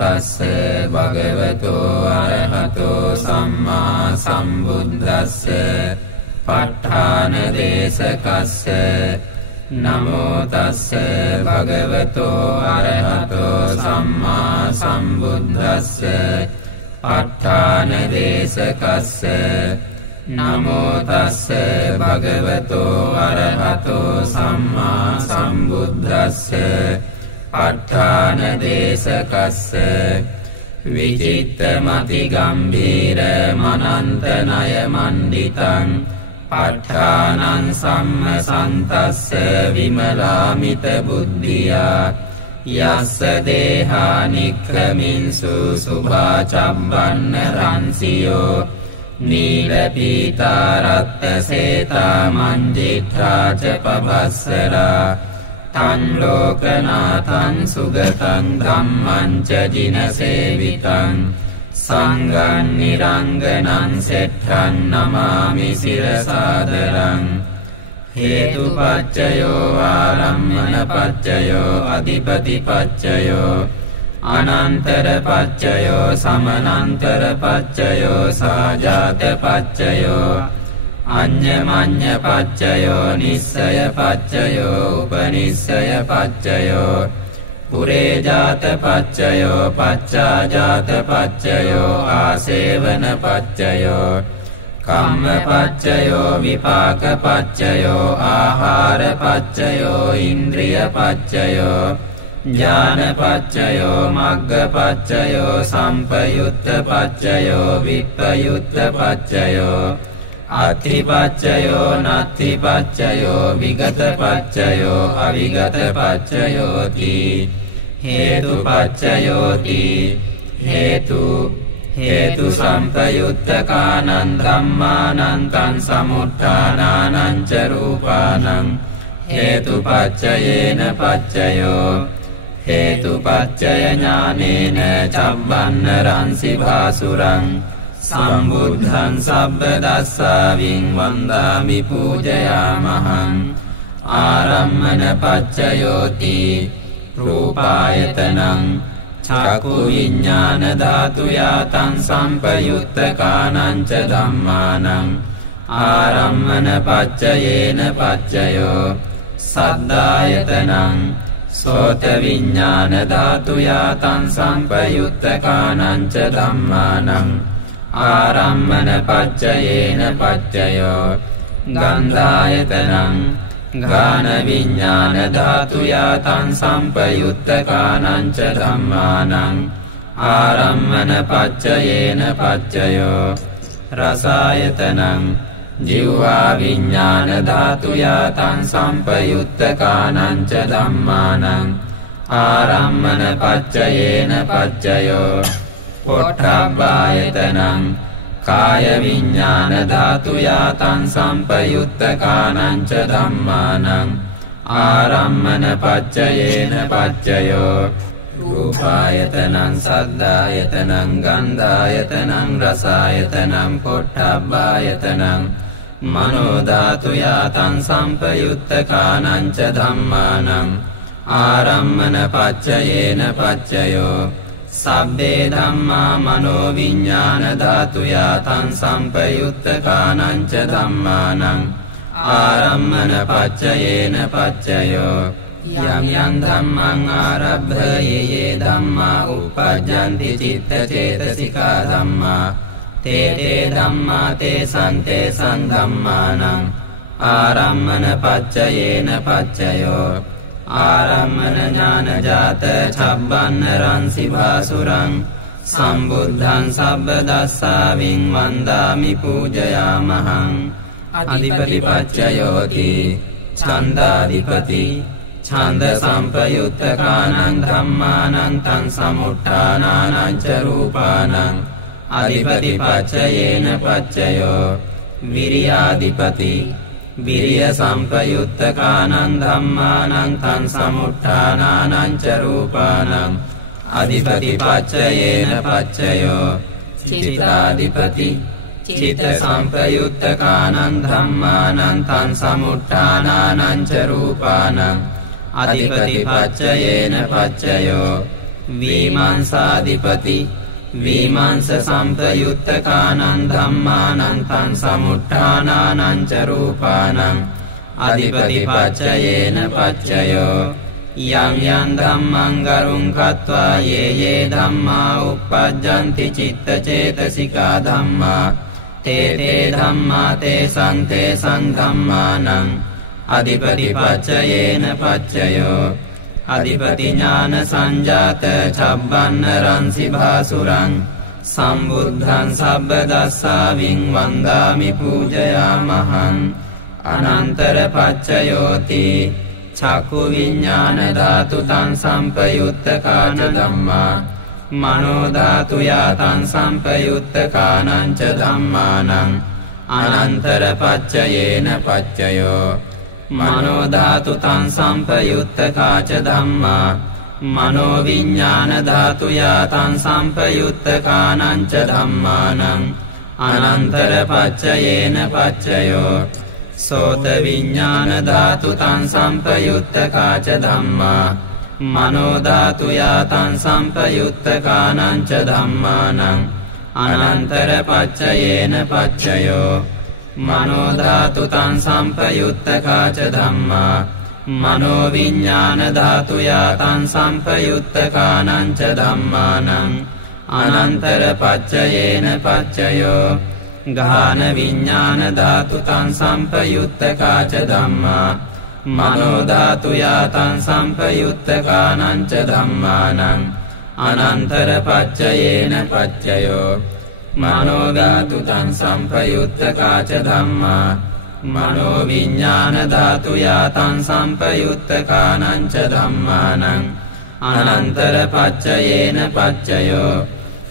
තස්ස භගවතු අරහතෝ සම්මා සම්බුද්දස්ස ප ဋ ාණ දේශකස්ස නමෝ තස්ස භගවතු අරහතෝ සම්මා සම්බුද්දස්ස ප ဋ ාණ දේශකස්ස නමෝ තස්ස භගවතු අරහතෝ සම්මා සම්බුද්දස්ස ප ဋ ාණ දේශකස්ස විචිත්තමති ගම්භීර මනන්ත ණය මණ්ඩිතං ප ဋ ාණං සම්මසන්තස්ස විමලාමිත බුද්ධියා යස්ස දේහානික්ඛමින්සු සුභාචම්බන්න රන්සියෝ නීලපීතා රත්ත සේතා මංජිත්‍රා ච පබස්සරා තං ලෝකනාථං සුගතං ධම්මං ච ජිනසේවිතං සංඝං නිරංගනං සෙට්ඨං නමාමි සිරසාදරං හේතුපච්චයෝ ආරම්මන පච්චයෝ අධිපති පච්චයෝ අනන්තර පච්චයෝ සමනන්තර පච්චයෝ සාජාත පච්චයෝ අඤ්ඤමඤ්ඤ පච්චයෝ නිස්සය පච්චයෝ උපනිස්සය පච්චයෝ පුරේජාත පච්චයෝ පච්චාජාත පච්චයෝ ආසේවන පච්චයෝ කම්ම පච්චයෝ විපාක පච්චයෝ ආහාර පච්චයෝ ඉන්ද්‍රිය පච්චයෝ ඥාන පච්චයෝ මග්ග පච්චයෝ සම්පයුත්ත පච්චයෝ විප්පයුත්ත පච්චයෝ අත්ථි පච්චයෝ නත්ථි පච්චයෝ විගත පච්චයෝ අවිගත පච්චයෝති හේතු පච්චයෝති හේතු සම්පයුත්තකානං ධම්මානං තං සමුත්ථානානං ච රූපානං හේතු පච්චයේන පච්චයෝ හේතු පච්චය ඥානේන චබ්බන්න රංසි භාසුරං සම්බුද්ධං සබ්බ දස්සාවින් වන්දාමි පූජයාමහං ආරම්මන පච්චයෝති රූපායතනං චක්ඛු විඥාන ධාතු යාතං සම්පයුත්තකානං ච ධම්මානං ආරම්මන පච්චයේන පච්චයෝ සද්ධායතනං සෝත විඥාන ධාතු යාතං සම්පයුත්තකානං ච ධම්මානං ආරම්මන පච්චයේන පච්චයෝ ගන්ධායතනං ගාන විඥාන ධාතු යාතං සම්පයුත්තකානං ච ධම්මානං ආරම්මන පච්චයේන පච්චයෝ රසායතනං ජීවා විඥාන ධාතු යාතං සම්පයුත්තකානං ච ධම්මානං ආරම්මන පච්චයේන පච්චයෝ පොට්ඨබ්බායතනං කාය විඥාන ධාතු යාතං සම්පයුත්තකානං ච ධම්මානං ආරම්මන පච්චයේන පච්චයෝ රූපායතනං සද්ධායතනං ගන්ධායතනං රසායතනං පොට්ඨබ්බායතනං මනෝ ධාතු යාතං සම්පයුත්තකානං ච ධම්මානං ආරම්මන පච්චයේන පච්චයෝ සබ්බේ ධම්මා මනෝ විඥාන ධාතු යාතං සම්පයුත්තකානං ච ධම්මානං ආරම්මන පච්චයේන පච්චයෝ යම් යම් ධම්මං ආරබ්ධ යේ ධම්මා උප්පජ්ජන්ති චිත්ත චේතසිකා ධම්මා තේ ධම්මා තේසං ධම්මානං ආරම්මන පච්චයේන පච්චයෝ ආරම්මන ඥානජාත චබ්බන්න රංසි භාසුරං සම්බුද්ධං සබ්බ දස්සාවින් වන්දාමි පූජයාමහං අධිපති පච්චයෝති ඡන්දාධිපති ඡන්ද සම්පයුත්තකානං ධම්මානං තං සමුත්ථානානං ච රූපානං අධිපති පච්චයේන පච්චයෝ විරියාධිපති විරිය සම්පයුත්තකානං ධම්මානං තං සමුත්ථානානං ච රූපානං අධිපති පච්චයේන පච්චයෝ චිත්තාධිපති චිත්ත සම්පයුත්තකානං ධම්මානං තං සමුත්ථානානං ච රූපානං අධිපති පච්චයේන පච්චයෝ විමංසාධිපති විමංස සම්පයුත්තකානං ධම්මානං තං සමුට්ඨානානං ච රූපානං අධිපතිපච්චයේන පච්චයෝ යං යං ධම්මං ගරුං කତ୍වා යේ ධම්මා uppajjanti චිත්ත චේතසිකා ධම්මා තේ ධම්මා තේසං ධම්මානං අධිපතිපච්චයේන පච්චයෝ අධිපති ඥාන සංජාත චබ්බන්න රංසි භාසුරං සම්බුද්ධං සබ්බ දස්සාවින් වන්දාමි පූජයාමහං අනන්තර පච්චයෝති චක්ඛු විඥාන ධාතු තං සම්පයුත්තකාන ධම්මා මනෝ ධාතු යාතං සම්පයුත්තකානං ච ධම්මානං අනන්තර පච්චයේන පච්චයෝ මනෝ ධාතු තං සම්පයුත්තකා ච ධම්මා මනෝ විඥාන ධාතු යාතං සම්පයුත්තකානං ච ධම්මානං අනන්තර පච්චයේන පච්චයෝ සෝත විඥාන ධාතු තං සම්පයුත්තකා ච ධම්මා මනෝ ධාතු යාතං සම්පයුත්තකානං ච ධම්මානං අනන්තර පච්චයේන පච්චයෝ මනෝ ධාතු තං සම්පයුත්තකා ච ධම්මා මනෝ විඥාන ධාතු යාතං සම්පයුත්තකානං ච ධම්මානං අනන්තර පච්චයේන පච්චයෝ ගාන විඥාන ධාතු තං සම්පයුත්තකා ච ධම්මා මනෝ ධාතු යාතං සම්පයුත්තකානං ච ධම්මානං අනන්තර පච්චයේන පච්චයෝ මනෝ ධාතු තං සම්පයුත්තකා ච ධම්මා මනෝ විඥාන ධාතු යාතං සම්පයුත්තකානං ච ධම්මානං අනන්තර පච්චයේන පච්චයෝ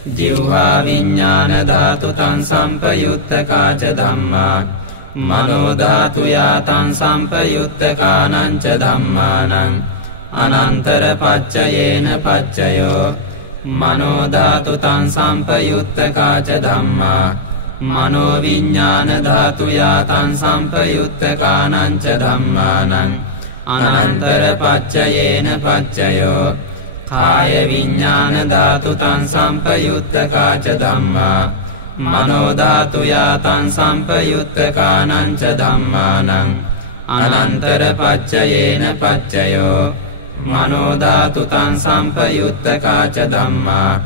ජිව්හා විඥාන ධාතු තං සම්පයුත්තකා ච ධම්මා මනෝ ධාතු යාතං සම්පයුත්තකානං ච ධම්මානං අනන්තර පච්චයේන පච්චයෝ මනෝ ධාතු තං සම්පයුත්තකා ච ධම්මා මනෝ විඥාන ධාතු යාතං සම්පයුත්තකානං ච ධම්මානං අනන්තර පච්චයේන පච්චයෝ කාය විඥාන ධාතු තං සම්පයුත්තකා ච ධම්මා මනෝ ධාතු යාතං සම්පයුත්තකානං ච ධම්මානං අනන්තර පච්චයේන පච්චයෝ මනෝ ධාතු තං සම්පයුත්තකා ච ධම්මා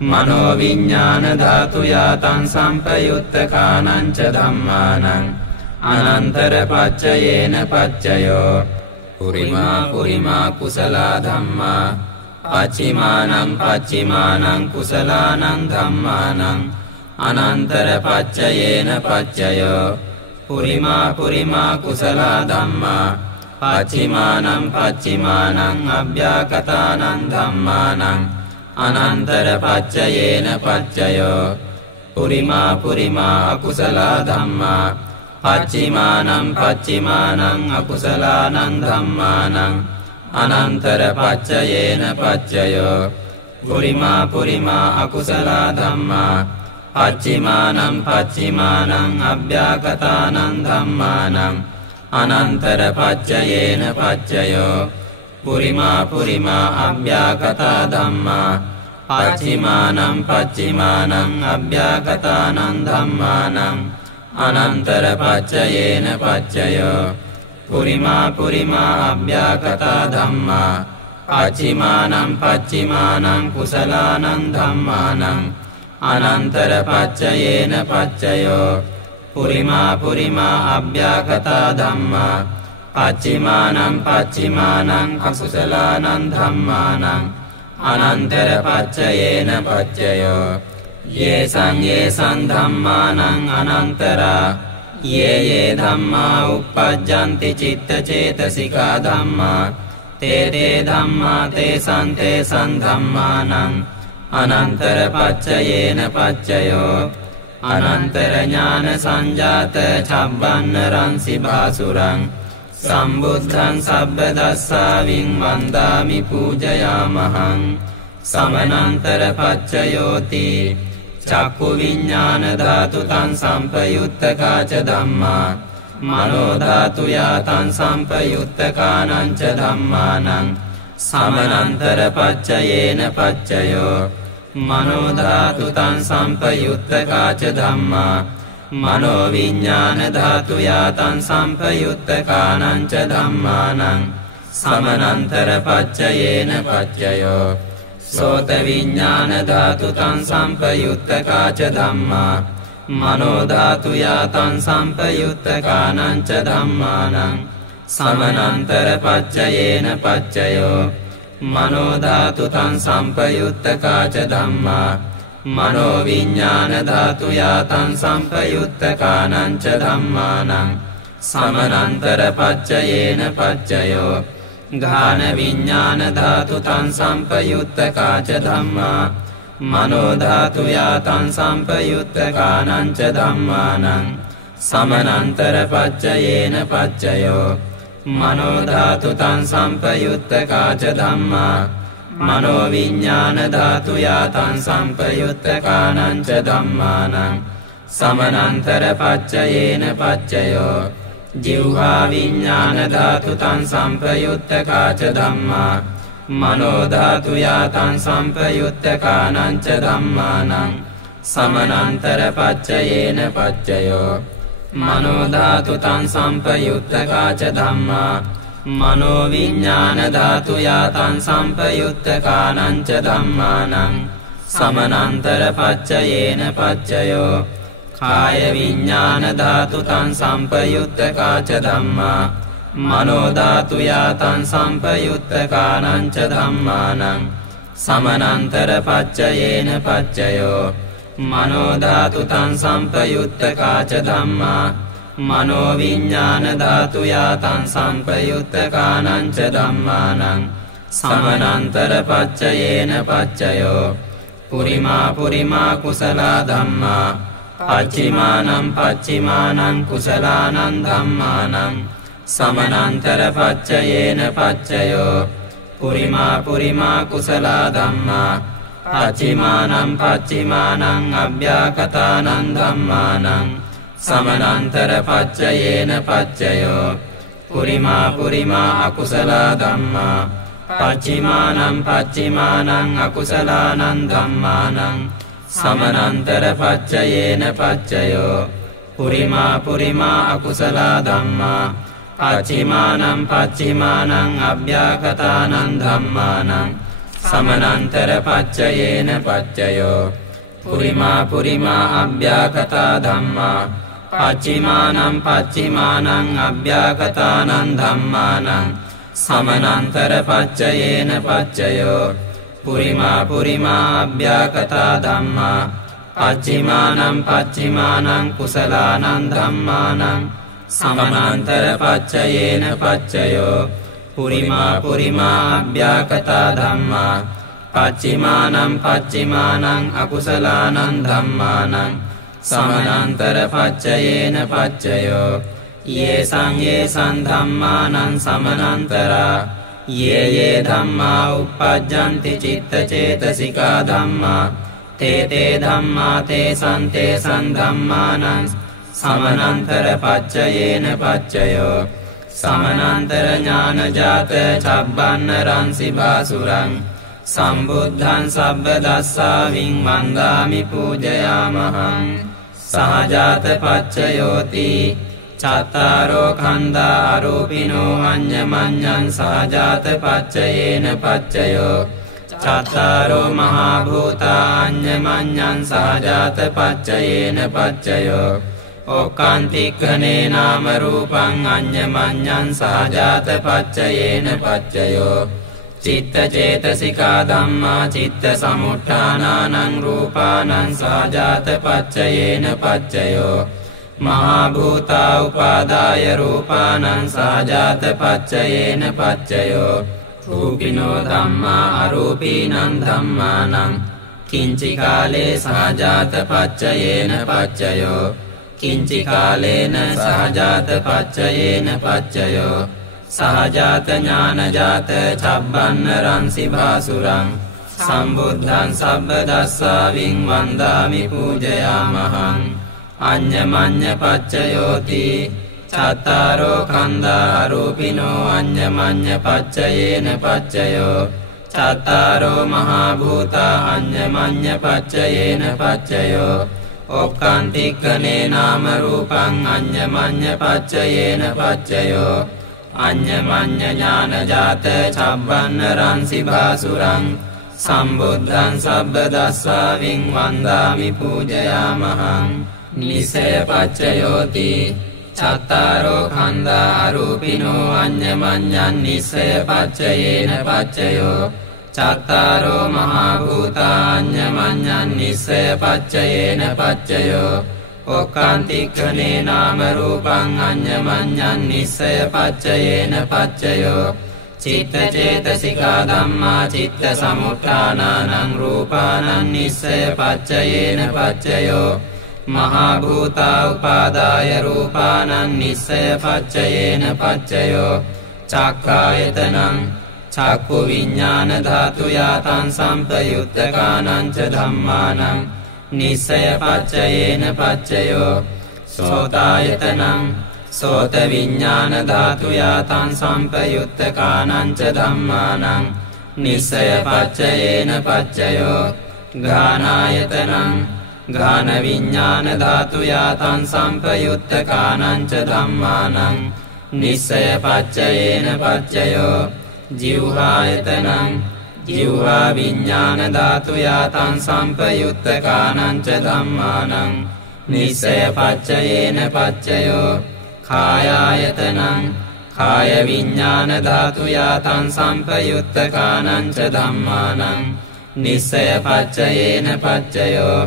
මනෝ විඥාන ධාතු යාතං සම්පයුත්තකානං ච ධම්මානං අනන්තර පච්චයේන පච්චයෝ පුරිමා කුසල ධම්මා පච්චිමානං කුසලානං ධම්මානං අනන්තර පච්චයේන පච්චයෝ පුරිමා කුසල ධම්මා පච්චිමානං අභ්‍යාකතානං ධම්මානං අනන්තර පච්චයේන පච්චයෝ පුරිමා අකුසල ධම්මා පච්චිමානං අකුසලානං ධම්මානං අනන්තර පච්චයේන පච්චයෝ පුරිමා අකුසල ධම්මා පච්චිමානං අභ්‍යාකතානං ධම්මානං අනන්තර පච්චයේන පච්චයෝ පුරිමා අභ්‍යාකතා ධම්මා පච්චිමානං අභ්‍යාකතානං ධම්මානං අනන්තර පච්චයේන පච්චයෝ පුරිමා අභ්‍යාකතා ධම්මා පච්චිමානං කුසලානං ධම්මානං අනන්තර පච්චයේන පච්චයෝ පුරිමා අභ්‍යාකතා ධම්මා පච්චිමානං අකුසලානං ධම්මානං අනන්තර පච්චයේන පච්චයෝ යේසං ධම්මානං අනන්තරා යේ ධම්මා uppajjanti චිත්ත චේතසිකා ධම්මා තේ ධම්මා තේසං ධම්මානං අනන්තර පච්චයේන පච්චයෝ අනන්තර ඥාන සංජාත චබ්බන්න රංසි භාසුරං සම්බුද්ධං සබ්බ දස්සාවින් වන්දාමි පූජයාමහං සමනන්තර පච්චයෝති චක්ඛු විඥාන ධාතු තං සම්පයුත්තකා ච ධම්මා මනෝ ධාතු යාතං සම්පයුත්තකානං ච ධම්මානං समनंतर पच्चयेन पच्चयो मनो धातु तं संपयुक्तका च धम्मा मनो विज्ञान धातुया तं संपयुक्तकानां च धम्मानां समनंतर पच्चयेन पच्चयो सोत विज्ञान धातु तं संपयुक्तका च धम्मा मनो धातुया तं संपयुक्तकानां च धम्मानां समनंतर पच्चयेन पच्चयो मनो धातु तं संपयुक्तका च धम्मा मनो विज्ञान धातुया तं संपयुक्तकानां च धम्मानां समनंतर पच्चयेन पच्चयो घान विज्ञान धातु तं संपयुक्तका च धम्मा मनो धातुया तं संपयुक्तकानां च धम्मानां समनंतर पच्चयेन पच्चयो मनो धातु तं संपयुक्तका च धम्मा मनो विज्ञान धातुया तं संपयुक्तकानां च धम्मानां समनंतर पच्चयेन पच्चयो जिह्वा विज्ञान धातु तं संपयुक्तका च धम्मा मनो धातुया तं संपयुक्तकानां च धम्मानां समनंतर पच्चयेन पच्चयो मनो धातु तं संपयुक्तका च धम्मा मनो विज्ञान धातुया तं संपयुक्तकानां च धम्मानां समनंतर पच्चयेन पच्चयो काय विज्ञान धातु तं संपयुक्तका च धम्मा मनो धातुया तं संपयुक्तकानां च धम्मानां समनंतर पच्चयेन पच्चयो मनो धातु तं संपयुक्तका च धम्मा मनो विज्ञान धातुया तं संपयुक्तकानां च धम्मानां समनंतर पच्चयेन पच्चयो पुरिमा पुरिमा कुशला धम्मा पच्चिमानं पच्चिमानं कुशलानां धम्मानां समनंतर पच्चयेन पच्चयो पुरिमा पुरिमा कुशला धम्मा पच्चिमानं पच्चिमानं अव्याकतानां धम्मानां समनंतर पच्चयेन पच्चयो पुरिमा पुरिमा अकुशला धम्मा पच्चिमानं पच्चिमानं अकुशलानां धम्मानां समनंतर पच्चयेन पच्चयो पुरिमा पुरिमा अकुशला धम्मा पच्चिमानं पच्चिमानं अव्याकतानां धम्मानां समनंतर पच्चयेन पच्चयो पुरिमा पुरिमा अव्याकता धम्मा पच्चिमानं पच्चिमानं अव्याकतानां धम्मानां समनंतर पच्चयेन पच्चयो पुरिमा पुरिमा अव्याकता धम्मा पच्चिमानं पच्चिमानं कुशलानां धम्मानां समनंतर पच्चयेन पच्चयो पुरिमा पुरिमा अव्याकता धम्मा पच्चिमानं पच्चिमानं अकुशलानां धम्मानां समनंतर पच्चयेन पच्चयो येषां धम्मानां समनंतरा ये धम्मा उपपद्यन्ति चित्तचेतसिका धम्मा ते धम्मा तेषां धम्मानां समनंतर पच्चयेन पच्चयो समनंतर ज्ञानजात छब्बन्नरंसि भासुरं संबुद्धं सब्बदस्साविं वन्दामि पूजयामहं सहजात पच्चयोति चत्तारो खंदा आरोपिनो अन्यमन्यं सहजात पच्चयेन पच्चयो चत्तारो महाभूता अन्यमन्यं सहजात पच्चयेन पच्चयो ओकान्तिकने नाम रूपं अन्यमन्यं सहजात पच्चयेन पच्चयो चित्तचेतसिका धम्मा चित्तसमुत्थानानां रूपाणां सहजात पच्चयेन पच्चयो महाभूता उपादाय रूपाणां सहजात पच्चयेन पच्चयो रूपिणो धम्मा अरूपिणां धम्मानां किञ्चिकाले सहजात पच्चयेन पच्चयो किञ्चिकालेन सहजात पच्चयेन पच्चयो सहजात ज्ञानजात छब्बन्नरंसि भासुरं संबुद्धं सब्बदस्साविं वन्दामि पूजयामहं अन्यमन्य पच्चयोति චත්තාරෝ කන්දා අරූපිනෝ අඤ්ඤමඤ්ඤ පච්චයේන පච්චයෝ චත්තාරෝ මහා භූතා අඤ්ඤමඤ්ඤ පච්චයේන පච්චයෝ ඔක්ඛන්තික්ඛනේ නාම රූපං අඤ්ඤමඤ්ඤ පච්චයේන පච්චයෝ අඤ්ඤමඤ්ඤ ඥාන ජාත චබ්බන්නරංසි භාසුරං සම්බුද්ධං සබ්බදස්සාවින් වන්දාමි පූජයාමහං නිසය පච්චයෝති චත්තාරෝ කන්දා අරූපිනෝ අඤ්ඤමඤ්ඤං නිසය පච්චයේන පච්චයෝ චත්තාරෝ මහා භූතා අඤ්ඤමඤ්ඤං නිසය පච්චයේන පච්චයෝ ඔක්ඛන්තික්ඛනේ නාම රූපං අඤ්ඤමඤ්ඤං නිසය පච්චයේන පච්චයෝ චිත්ත චේතසිකා ධම්මා චිත්ත සමුත්ථානානං රූපානං නිස්සය පච්චයේන පච්චයෝ මහා භූතා උපාදාය රූපානං නිස්සය පච්චයේන පච්චයෝ චක්ඛායතනං චක්ඛු විඤ්ඤාණ ධාතු යාතං සම්පයුත්තකානං ච ධම්මානං නිස්සය පච්චයේන පච්චයෝ සෝතායතනං සෝත විඤ්ඤාණ ධාතු යාතං සම්පයුත්තකානං ච ධම්මානං නිස්සය පච්චයේන පච්චයෝ ඝානායතනං ඝාන විඤ්ඤාණ ධාතු යාතං සම්පයුත්තකානං ච ධම්මානං නිස්සය පච්චයේන පච්චයෝ ජීවහායතනං ජීවහා විඤ්ඤාණ ධාතු යාතං සම්පයුත්තකානං ච ධම්මානං නිස්සය පච්චයේන පච්චයෝ කායායතනං කාය විඤ්ඤාණ ධාතු යාතං සම්පයුත්තකානං ච ධම්මානං නිස්සය පච්චයේන පච්චයෝ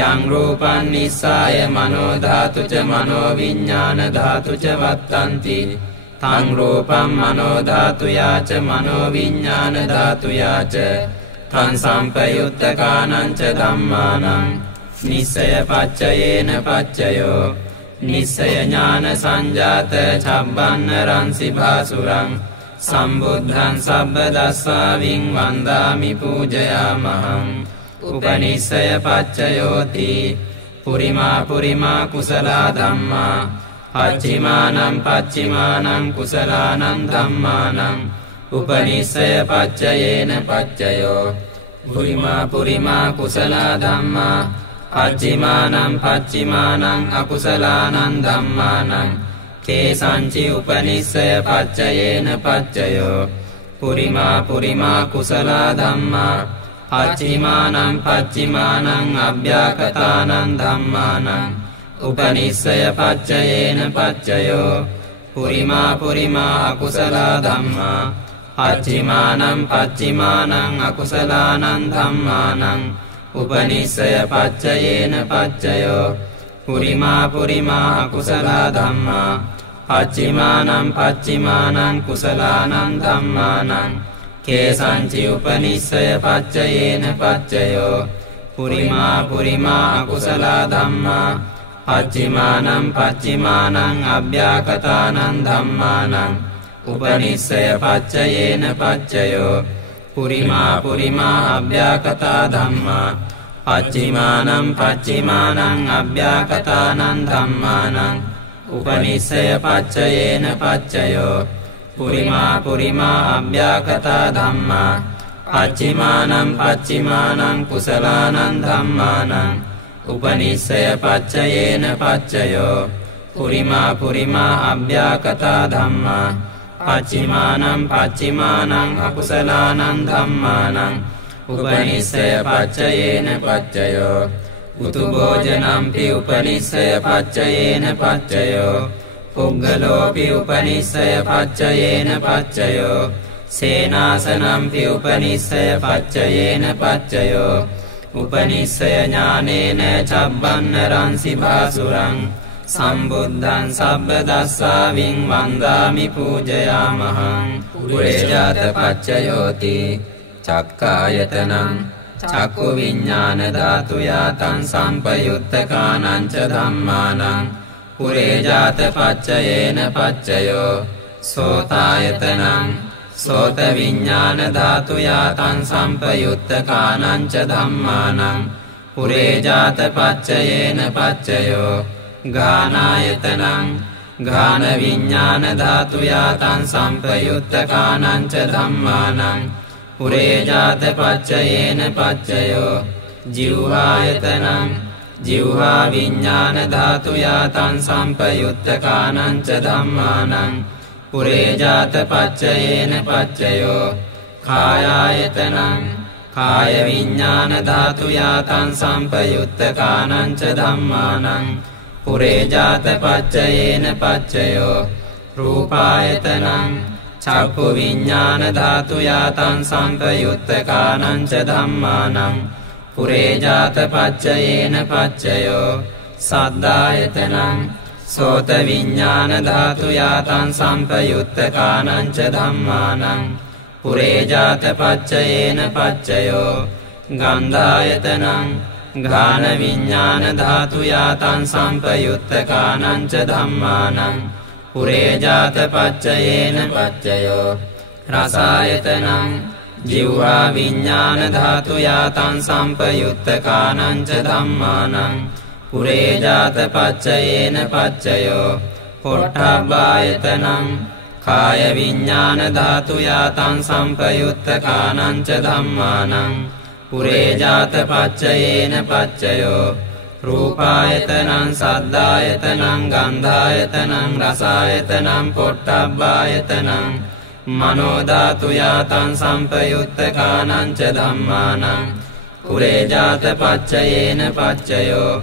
යං රූපං නිස්සාය මනෝ ධාතු ච මනෝ විඤ්ඤාණ ධාතු ච වත්තන්ති තං රූපං මනෝ ධාතු යාච මනෝ විඤ්ඤාණ ධාතු යාච තං සම්පයුත්තකානං ච ධම්මානං නිස්සය පච්චයේන පච්චයෝ නිස්සය ඥාන සංජාත චබ්බන්නරංසි භාසුරං සම්බුද්ධං සබ්බදස්සාවින් වන්දාමි පූජයාමහං උපනිස්සය පච්චයෝති පුරිමා පුරිමා කුසලා ධම්මා පච්චිමානං පච්චිමානං කුසලානං ධම්මානං උපනිස්සය පච්චයේන පච්චයෝ පුරිමා පුරිමා කුසලා ධම්මා පච්චිමානං පච්චිමානං අකුසලානං ධම්මානං කේසංචි උපනිස්සය පච්චයේන පච්චයෝ පුරිමා පුරිමා කුසලා ධම්මා පච්චිමානං පච්චිමානං අභ්‍යාකතානං ධම්මානං උපනිස්සය පච්චයේන පච්චයෝ පුරිමා පුරිමා අකුසලා ධම්මා පච්චිමානං පච්චිමානං අකුසලානං ධම්මානං උපනිස්සය පච්චයේන පච්චයෝ පුරිමා පුරිමා අකුසලා ධම්මා පච්චිමානං පච්චිමානං කුසලානං ධම්මානං කේසංචි උපනිස්සය පච්චයේන පච්චයෝ පුරිමා පුරිමා අකුසලා ධම්මා පච්චිමානං පච්චිමානං අභ්‍යාකතානං ධම්මානං උපනිස්සය පච්චයේන පච්චයෝ පුරිමා පුරිමා අභ්‍යාකතා ධම්මා පච්චිමානං පච්චිමානං අභ්‍යාකතානං ධම්මානං උපනිස්සය පච්චයේන පච්චයෝ පුරිමා පුරිමා අභ්‍යාකතා ධම්මා පච්චිමානං පච්චිමානං කුසලානං ධම්මානං උපනිස්සය පච්චයේන පච්චයෝ පුරිමා පුරිමා අභ්‍යාකතා ධම්මා පච්චිමානං පච්චිමානං අකුසලානං ධම්මානං උපනිස්සය පච්චයේන පච්චයෝ උතුභෝජනම්පි උපනිස්සය පච්චයේන පච්චයෝ පුග්ගලෝපි උපනිස්සය පච්චයේන පච්චයෝ සේනාසනම්පි උපනිස්සය පච්චයේන පච්චයෝ උපනිස්සය ඥානේන චබ්බන්නරංසි භාසුරං සම්බුද්ධං සබ්බදස්සාවින් වන්දාමි පූජයාමහං පුරේජාත පච්චයෝති චක්ඛායතනං චක්ඛු විඤ්ඤාණ ධාතු යාතං සම්පයුත්තකානං ච ධම්මානං පුරේජාත පච්චයේන පච්චයෝ සෝතායතනං සෝත විඤ්ඤාණ ධාතු යාතං සම්පයුත්තකානං ච ධම්මානං පුරේජාත පච්චයේන පච්චයෝ ඝානායතනං ඝාන විඤ්ඤාණ ධාතු යාතං සම්පයුත්තකානං ච ධම්මානං පුරේජාත පච්චයේන පච්චයෝ ජීවආයතනං ජීවහා විඤ්ඤාණ ධාතු යාතං සම්පයුත්තකානං ච ධම්මානං පුරේජාත පච්චයේන පච්චයෝ කායායතනං කාය විඤ්ඤාණ ධාතු යාතං සම්පයුත්තකානං ච ධම්මානං පුරේජාත පච්චයේන පච්චයෝ රූපායතනං චක්ඛු විඤ්ඤාණ ධාතු යාතං සම්පයුත්තකානං ච ධම්මානං පුරේජාත පච්චයේන පච්චයෝ සද්ධායතනං සෝත විඤ්ඤාණ ධාතු යාතං සම්පයුත්තකානං ච ධම්මානං පුරේජාත පච්චයේන පච්චයෝ ගන්ධායතනං ඝාන විඤ්ඤාණ ධාතු යාතං සම්පයුත්තකානං ච ධම්මානං පුරේජාත පච්චයේන පච්චයෝ රසායතනං ජීවහා විඤ්ඤාණ ධාතු යාතං සම්පයුත්තකානං ච ධම්මානං පුරේජාත පච්චයේන පච්චයෝ පොට්ඨබ්බායතනං කාය විඤ්ඤාණ ධාතු යාතං සම්පයුත්තකානං ච ධම්මානං පුරේජාත පච්චයේන පච්චයෝ රූපායතනං සද්ධායතනං ගන්ධායතනං රසායතනං පොට්ඨබ්බායතනං මනෝ ධාතු යාතං සම්පයුත්තකානං ච ධම්මානං පුරේජාත පච්චයේන පච්චයෝ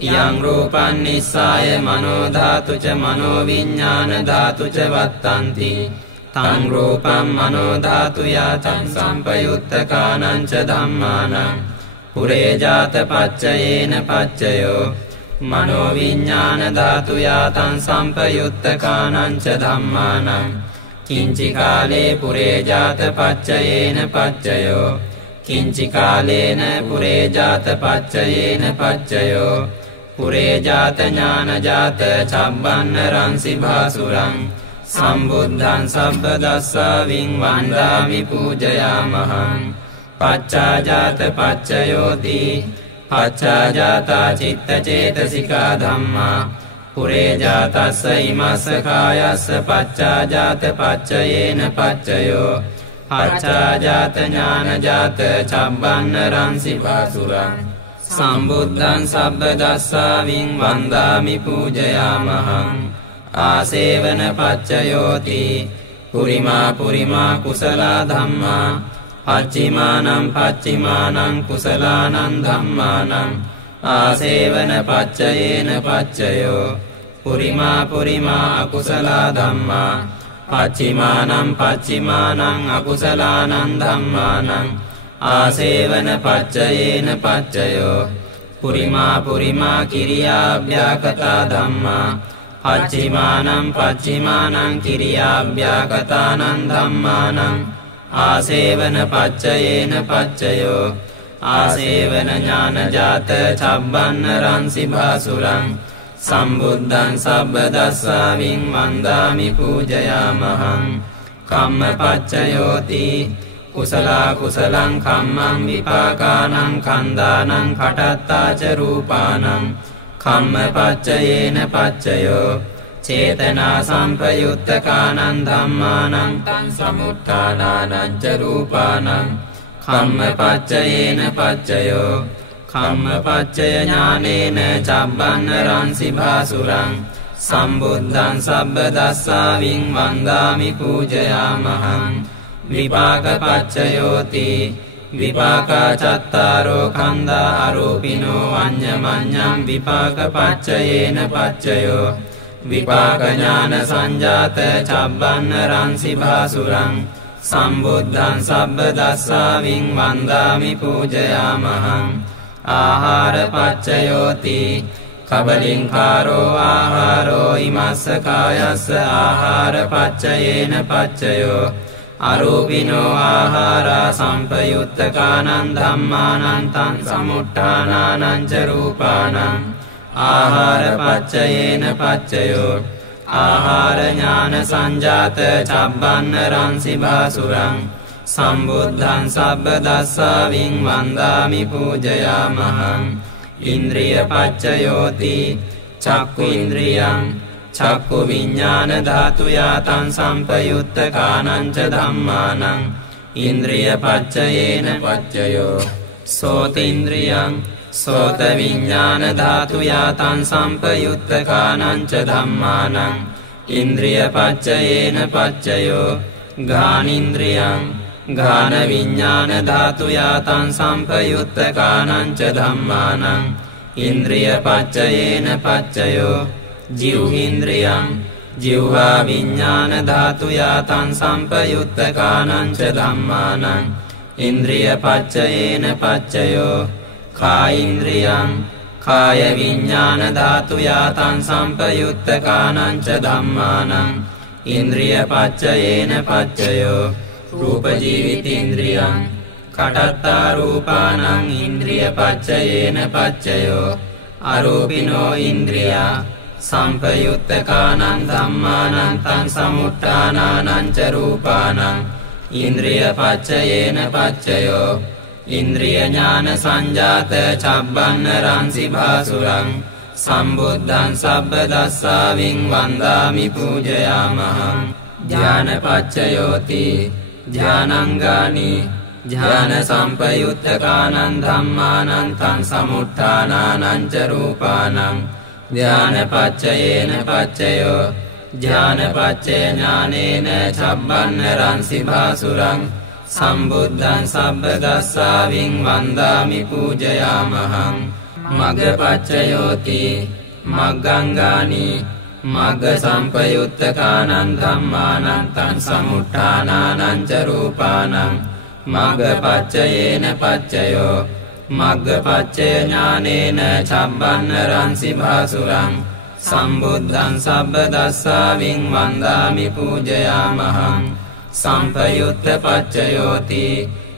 යං රූපං නිස්සාය මනෝ ධාතු ච මනෝ විඤ්ඤාණ ධාතු ච වත්තන්ති තං රූපං මනෝ ධාතු යාතං සම්පයුත්තකානං ච ධම්මානං පුරේජාත පච්චයේන පච්චයෝ මනෝ විඤ්ඤාණ ධාතු යාතං සම්පයුත්තකානං ච ධම්මානං කිංචි කාලේ පුරේජාත පච්චයේන පච්චයෝ කිංචි කාලේන පුරේජාත පච්චයේන පච්චයෝ පුරේජාත ඥානජාත චබ්බන්නරංසි භාසුරං සම්බුද්ධං සබ්බදස්සාවින් වන්දාමි පූජයාමහං පච්චාජාත පච්චයෝති පච්චාජාතා චිත්තචේතසිකා ධම්මා පුරේජාතස්ස ඉමස්ස කායස්ස පච්චාජාත පච්චයේන පච්චයෝ පච්චාජාත ඥානජාත චබ්බන්නරංසි භාසුරං සම්බුද්ධං සබ්බදස්සාවින් වන්දාමි පූජයාමහං ආසේවන පච්චයෝති පුරිමා පුරිමා කුසලා ධම්මා පච්චිමානං පච්චිමානං කුසලානං ධම්මානං ආසේවන පච්චයේන පච්චයෝ පුරිමා පුරිමා අකුසලා ධම්මා පච්චිමානං පච්චිමානං අකුසලානං ධම්මානං ආසේවන පච්චයේන පච්චයෝ පුරිමා පුරිමා කිරියාභ්‍යාකතා ධම්මා පච්චිමානං පච්චිමානං කිරියාභ්‍යාකතානං ධම්මානං ආසේවන පච්චයේන පච්චයෝ ආසේවන ඥානජාත චබ්බන්නරංසි භාසුරං සම්බුද්ධං සබ්බදස්සාවින් වන්දාමි පූජයාමහං කම්මපච්චයෝති කුසලා කුසලං කම්මං විපාකානං කන්දානං කටත්තා ච රූපානං කම්මපච්චයේන පච්චයෝ චේතනා සම්පයුත්තකානං ධම්මානං තං සමුත්ථානානං ච රූපානං කම්මපච්චයේන පච්චයෝ කම්මපච්චය ඥානේන චබ්බන්නරංසි භාසුරං සම්බුද්ධං සබ්බදස්සාවින් වන්දාමි පූජයාමහං විපාකපච්චයෝති විපාකා චත්තාරෝ කන්දා අරූපිනෝ අඤ්ඤමඤ්ඤං විපාකපච්චයේන පච්චයෝ විපාක ඥාන සංජාත චබ්බන්නරංසි භාසුරං සම්බුද්ධං සබ්බදස්සාවින් වන්දාමි පූජයාමහං ආහාර පච්චයෝති කබලින්කාරෝ ආහාරෝ ඉමස්ස කායස්ස ආහාර පච්චයේන පච්චයෝ අරූපිනෝ ආහාරා සම්පයුත්තකානං ධම්මානං තං සමුත්ථානානං ච රූපානං ආහාර පච්චයේන පච්චයෝ ආහාර ඥාන සංජාත චබ්බන්නරංසි භාසුරං සම්බුද්ධං සබ්බදස්සාවින් වන්දාමි පූජයාමහං ඉන්ද්‍රිය පච්චයෝති චක්ඛු ඉන්ද්‍රියං චක්කු විඤ්ඤාණ ධාතුයා තං සම්පයුත්තකානං ච ධම්මානං ඉන්ද්‍රිය පච්චයේන පච්චයෝ සෝතේන්ද්‍රියං සෝත විඤ්ඤාණ ධාතුයා තං සම්පයුත්තකානං ච ධම්මානං ඉන්ද්‍රිය පච්චයේන පච්චයෝ ගානින්ද්‍රියං ගාන විඤ්ඤාණ ධාතුයා තං සම්පයුත්තකානං ච ධම්මානං ඉන්ද්‍රිය පච්චයේන පච්චයෝ ජීවේන්ද්‍රියං ජීවා විඤ්ඤාණ ධාතුයා තං සම්පයුත්තකානං ච ධම්මානං ඉන්ද්‍රිය පච්චයේන පච්චයෝ කායේන්ද්‍රියං කාය විඤ්ඤාණ ධාතුයා තං සම්පයුත්තකානං ච ධම්මානං ඉන්ද්‍රිය පච්චයේන පච්චයෝ රූප ජීවිතේන්ද්‍රියං කටත්තා රූපානං ඉන්ද්‍රිය පච්චයේන පච්චයෝ අරූපිනෝ ඉන්ද්‍රියා සම්පයුත්තකානං ධම්මානං තං සමුට්ඨානානං ච රූපානං ඉන්ද්‍රිය පච්චයේන පච්චයෝ ඉන්ද්‍රිය ඥාන සංජාත චබ්බන්නරං සිභාසුරං සම්බුද්ධං සබ්බදස්සාවින් වන්දාමි පූජයාමහං ධ්‍යාන පච්චයෝති ධ්‍යානංගානි ධ්‍යාන සම්පයුත්තකානං ධම්මානං තං සමුට්ඨානානං ච රූපානං ධ්‍යාන පච්චයේන පච්චයෝ ධ්‍යාන පච්චය ඥානේන චබ්බන්නරං සිභාසුරං සම්බුද්ධං සබ්බදස්සාවින් වන්දාමි පූජයාමහං මග්ග පච්චයෝති මග්ගංගානි මග්ග සම්පයුත්තකානං ධම්මානං තං සමුට්ඨානානං ච රූපානං මග්ග පච්චයේන පච්චයෝ මග්ග පච්චය ඥානේන චබ්බන්නරං සිභාසුරං සම්බුද්ධං සබ්බදස්සාවින් වන්දාමි පූජයාමහං සම්පයුත්ත පච්චයෝති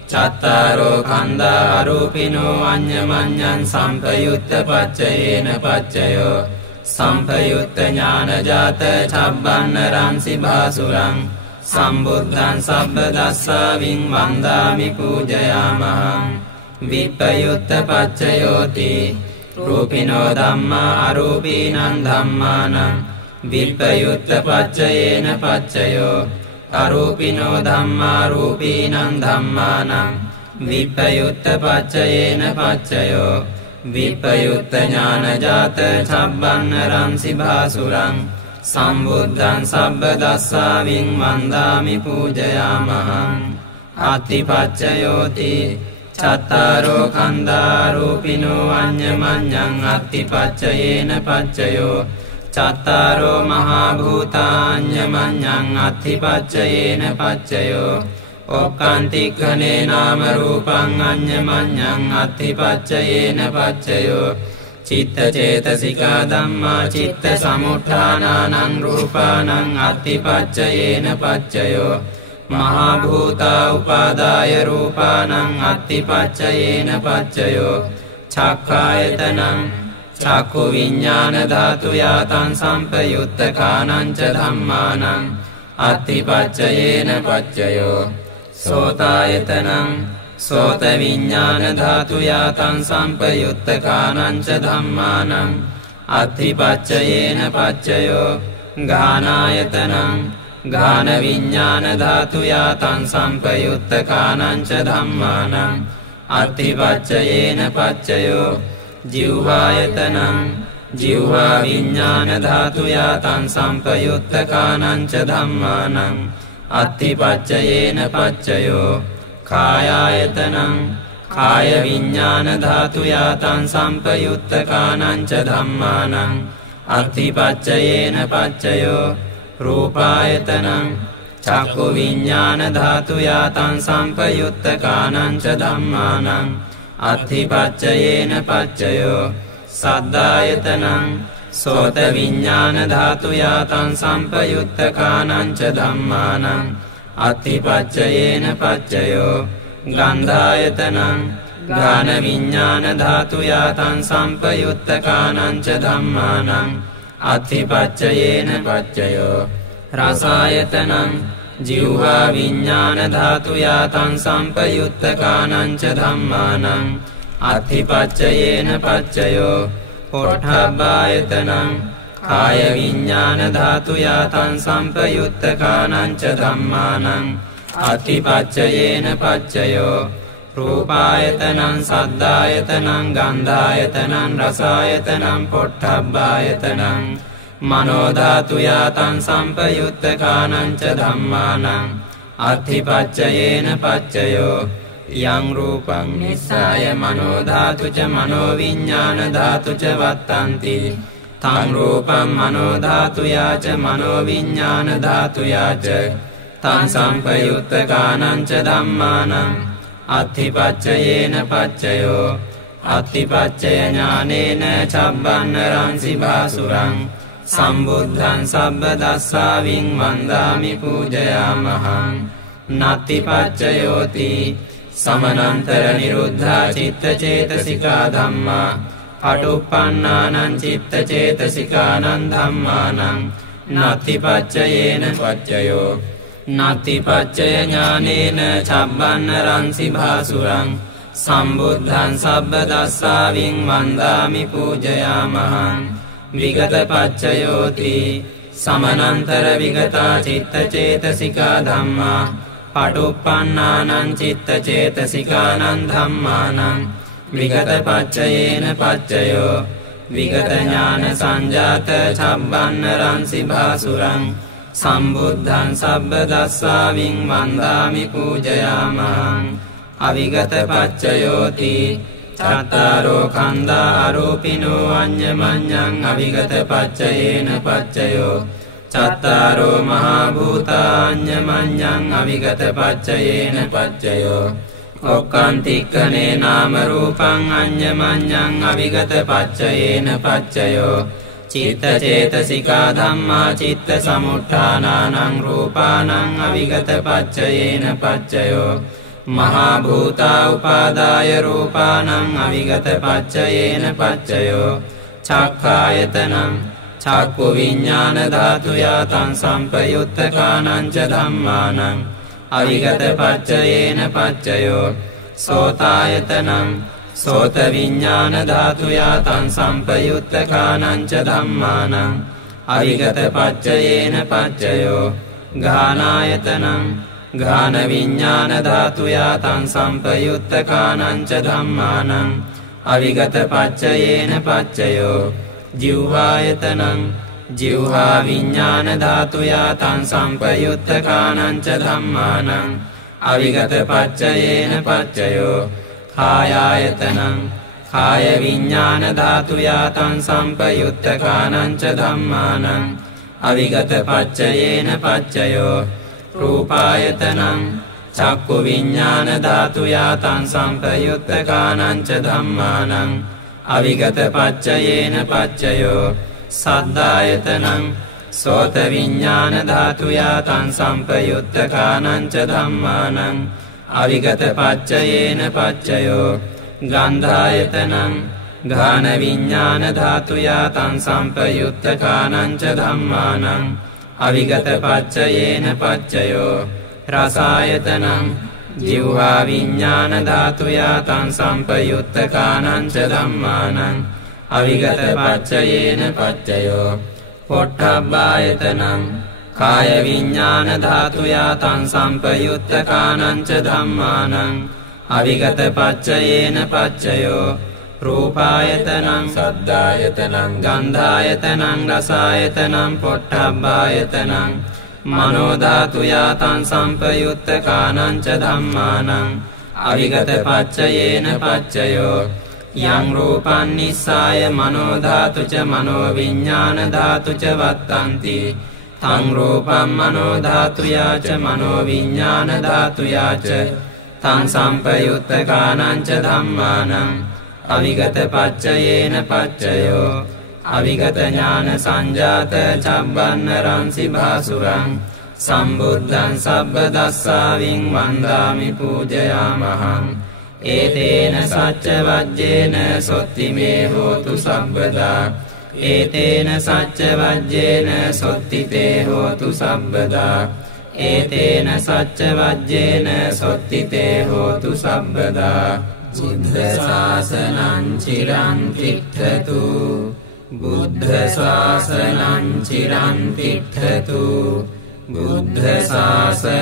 චත්තාරෝ කන්ධා අරූපිනෝ අඤ්ඤමඤ්ඤං සම්පයුත්ත පච්චයේන පච්චයෝ සම්පයුත්ත ඥානජාත චබ්බන්නරං සිභාසුරං සම්බුද්ධං සබ්බදස්සාවින් වන්දාමි පූජයාමහං විප්පයුත්ත පච්චයෝති රූපිනෝ ධම්මා අරූපීනං ධම්මානං විප්පයුත්ත පච්චයේන පච්චයෝ අරූපිනෝ ධම්මා රූපීනං ධම්මානං විප්පයුත්ත පච්චයේන පච්චයෝ විප්පයුත්ත ඥානජාත චබ්බන්නරං සිභාසුරං සම්බුද්ධං සබ්බදස්සාවින් වන්දාමි පූජයාමහං අත්තිපච්චයෝති චත්තාරෝ කන්ධා රූපිනෝ අඤ්ඤමඤ්ඤං අත්තිපච්චයේන පච්චයෝ චත්තාරෝ මහා භූතාඤ්ඤමඤ්ඤං අත්තිපච්චයේන පච්චයෝ ඔක්කාන්තික්ඛනේ නාම රූපං අඤ්ඤමඤ්ඤං අත්තිපච්චයේන පච්චයෝ චිත්ත චේතසිකා ධම්මා චිත්ත සමුට්ඨානානං රූපානං අත්තිපච්චයේන පච්චයෝ මහා භූතා උපාදාය රූපානං අත්තිපච්චයේන පච්චයෝ චක්ඛායතනං චක්ඛු විඤ්ඤාණ ධාතුයා තං සම්පයුත්තකානං ච ධම්මානං අත්තිපච්චයේන පච්චයෝ සෝතායතනං සෝත විඤ්ඤාණ ධාතුයා තං සම්පයුත්තකානං ච ධම්මානං අත්තිපච්චයේන පච්චයෝ ගානායතනං ගාන විඤ්ඤාණ ධාතුයා තං සම්පයුත්තකානං ච ධම්මානං අත්තිපච්චයේන පච්චයෝ ජීවායතනං ජීවා විඤ්ඤාණ ධාතුයා තං සම්පයුත්තකානං ච ධම්මානං අත්තිපච්චයේන පච්චයෝ කායායතනං කාය විඤ්ඤාණ ධාතුයා තං සම්පයුත්තකානං ච ධම්මානං අත්තිපච්චයේන පච්චයෝ රූපායතනං චක්ඛු විඤ්ඤාණ ධාතුයා තං සම්පයුත්තකානං ච ධම්මානං අත්ථිපච්චයේන පච්චයෝ සද්ධායතනං සෝත විඤ්ඤාණ ධාතුයා තං සම්පයුත්තකානං ච ධම්මානං අත්ථිපච්චයේන පච්චයෝ ගන්ධායතනං ගාන විඤ්ඤාණ ධාතුයා තං සම්පයුත්තකානං ච ධම්මානං අත්ථිපච්චයේන පච්චයෝ රසායතනං ජීවා විඤ්ඤාණ ධාතුයා තං සම්පයුත්තකානං ච ධම්මානං අත්ථිපච්චයේන පච්චයෝ පොට්ඨබ්බායතනං කාය විඤ්ඤාණ ධාතුයා තං සම්පයුත්තකානං ච ධම්මානං අත්ථිපච්චයේන පච්චයෝ රූපායතනං සද්ධායතනං ගන්ධායතනං රසායතනං පොට්ඨබ්බායතනං මනෝ ධාතුයා තං සම්පයුත්තකානං ච ධම්මානං අත්ථිපච්චයේන පච්චයෝ යං රූපං නිස්සාය මනෝ ධාතු ච මනෝ විඤ්ඤාණ ධාතු ච වත්තන්ති තං රූපං මනෝ ධාතුයා ච මනෝ විඤ්ඤාණ ධාතුයා ච තං සම්පයුත්තකානං ච ධම්මානං අත්ථිපච්චයේන පච්චයෝ අත්ථිපච්චය ඥානේන චබ්බන්නරංසි භාසුරං සම්බුද්ධං සබ්බදස්සාවින් වන්දාමි පූජයාමහං නත්ති පච්චයෝති සමනන්තර නිරුද්ධා චිත්තචේතසිකා ධම්මා පටුප්පන්නානං චිත්තචේතසිකානං ධම්මානං නත්ති පච්චයේන පච්චයෝ නත්ති පච්චය ඥානේන චබ්බන්නරංසි භාසුරං සම්බුද්ධං සබ්බදස්සාවින් වන්දාමි පූජයාමහං විගත පච්චයෝති සමනන්තර විගතා චිත්තචේතසිකා ධම්මා පටුප්පන්නානං චිත්තචේතසිකානං ධම්මානං විගත පච්චයේන පච්චයෝ විගත ඥාන සංජාත චබ්බන්නරංසි භාසුරං සම්බුද්ධං සබ්බදස්සාවින් වන්දාමි පූජයාමහං අවිගත පච්චයෝති චත්තාරෝ කන්දා අරූපිනෝ අඤ්ඤමඤ්ඤං අවිගත පච්චයේන පච්චයෝ චත්තාරෝ මහා භූතා අඤ්ඤමඤ්ඤං අවිගත පච්චයේන පච්චයෝ ඔක්ඛන්තික්ඛනේ නාම රූපං අඤ්ඤමඤ්ඤං අවිගත පච්චයේන පච්චයෝ චිත්ත චේතසිකා ධම්මා චිත්ත සමුත්ථානානං රූපානං අවිගත පච්චයේන පච්චයෝ මහා භූතා උපාදාය රූපානං අවිගත පච්චයේන පච්චයෝ චක්ඛායතනං චක්ඛු විඤ්ඤාණ ධාතුයා තං සම්පයුත්තකානං ච ධම්මානං අවිගත පච්චයේන පච්චයෝ සෝතායතනං සෝත විඤ්ඤාණ ධාතුයා තං සම්පයුත්තකානං ච ධම්මානං අවිගත පච්චයේන පච්චයෝ ගානායතනං ගාන විඤ්ඤාණ ධාතුයා තං සම්පයුත්තකානං ච ධම්මානං අවිගත පච්චයේන පච්චයෝ ජීවායතනං ජීවහා විඤ්ඤාණ ධාතුයා තං සම්පයුත්තකානං ච ධම්මානං අවිගත පච්චයේන පච්චයෝ කායායතනං කාය විඤ්ඤාණ ධාතුයා තං සම්පයුත්තකානං ච ධම්මානං අවිගත පච්චයේන පච්චයෝ රූපායතනං චක්ඛු විඤ්ඤාණ ධාතුයා තං සම්පයුත්තකානං ච ධම්මානං අවිගත පච්චයේන පච්චයෝ සද්ධායතනං සෝත විඤ්ඤාණ ධාතුයා තං සම්පයුත්තකානං ච ධම්මානං අවිගත පච්චයේන පච්චයෝ ගන්ධායතනං ගාන විඤ්ඤාණ ධාතුයා තං සම්පයුත්තකානං ච ධම්මානං අවිගත පච්චයේන පච්චයෝ රසායතනං ජීවහා විඤ්ඤාණ ධාතුයා තං සම්පයුත්තකානං ච ධම්මානං අවිගත පච්චයේන පච්චයෝ පොට්ඨබ්බායතනං කාය විඤ්ඤාණ ධාතුයා තං සම්පයුත්තකානං ච ධම්මානං අවිගත පච්චයේන පච්චයෝ රූපායතනං සද්ධායතනං ගන්ධායතනං රසායතනං පොට්ඨබ්බායතනං මනෝ ධාතුයා තං සම්පයුත්තකානං ච ධම්මානං අවිගත පච්චයේන පච්චයෝ යං රූපං නිස්සාය මනෝ ධාතු ච මනෝ විඤ්ඤාණ ධාතු ච වත්තන්ති තං රූපං මනෝ ධාතුයා ච මනෝ විඤ්ඤාණ ධාතුයා ච තං සම්පයුත්තකානං ච ධම්මානං අවිගත පච්චයේන පච්චයෝ අවිගත ඥාන සංජාත චබ්බන්නරංසි භාසුරං සම්බුද්ධං සබ්බදස්සාවින් වන්දාමි පූජයාමහං ඒතේන සච්ච වජ්ජේන සොත්තිමේ හෝතු සබ්බදා ඒතේන සච්ච වජ්ජේන සොත්තිතේ හෝතු සබ්බදා ඒතේන සච්ච වජ්ජේන සොත්තිතේ හෝතු සබ්බදා බුද්ධ ශාසනං චිරං තිට්ඨතු බුද්ධ ශාසනං චිරන් තිට්ඨතු බුද්ධ ශාසන